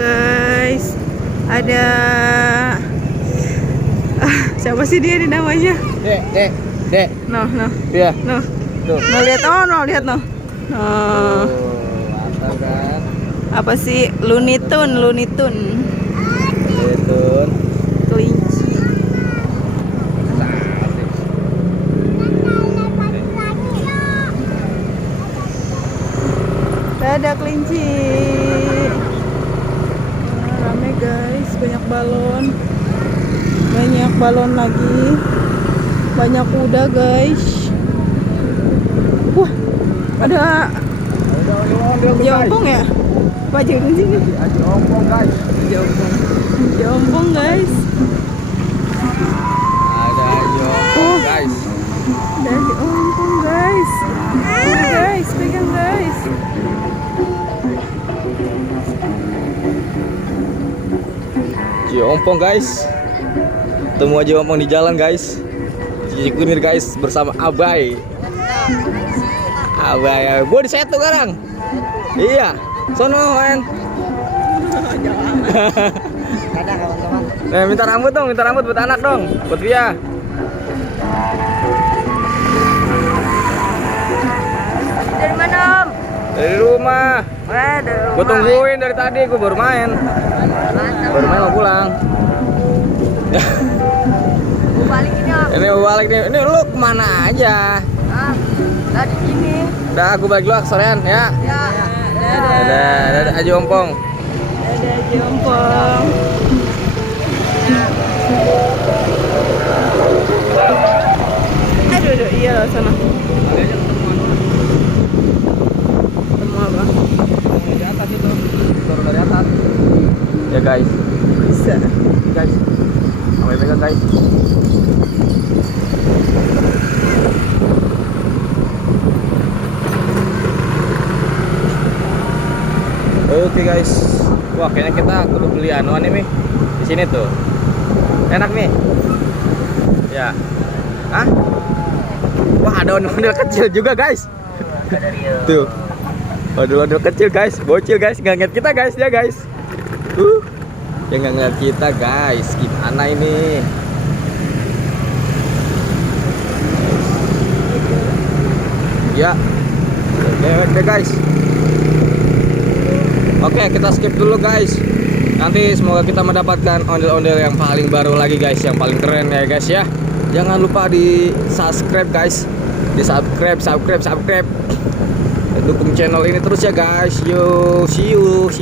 guys. Ada siapa sih dia namanya? Dek. Noh. Iya. Noh. Tuh. Noh lihat lihat noh. Noh. Mantap kan? Apa sih? Looney Tune. Itu. Kelinci. Ada kelinci. Rame guys, banyak balon lagi, banyak kuda guys. Wah, ada jompong ya? Apa jenis ini? Jompong guys. Jompong guys. Ada jompong guys. Ada jompong guys. Ini guys, pegang guys. Jompong guys. Temu aja jompong di jalan guys. Cikunir guys bersama Abai. Gua di setu sekarang. Iya. Sono men. Ada kawan-kawan. Minta rambut buat anak dong, buat dia. Dari mana, Om? Dari rumah. Dari rumah. Gue tungguin dari tadi, gue baru main. Mau pulang. Mau balik ini, Om. Ini mau balik nih. Ini lu kemana aja? Tadi ini. Udah, aku balik dulu sorean ya. Ya. Dadah aja ompong. Ada jompong. Aduh, iya loh sana. Ketemu apa? Di atas itu. Turun dari atas. Ya guys. Bisa. Guys. Sampai pegang guys. Oke guys. Wah, kayaknya kita kudu beli anuan nih di sini tuh. Enak nih. Ya. Hah? Wah, ada ondel-ondel kecil juga guys. Tuh. Ondel-ondel kecil guys, bocil guys, nggak ngeliat kita guys ya guys. Ya nggak ngeliat kita guys. Gimana ini? Ya. Oke guys. Oke, kita skip dulu guys. Nanti semoga kita mendapatkan ondel-ondel yang paling baru lagi guys, yang paling keren ya guys ya. Jangan lupa di subscribe guys, di subscribe. Dukung channel ini terus ya guys. Yo, see you.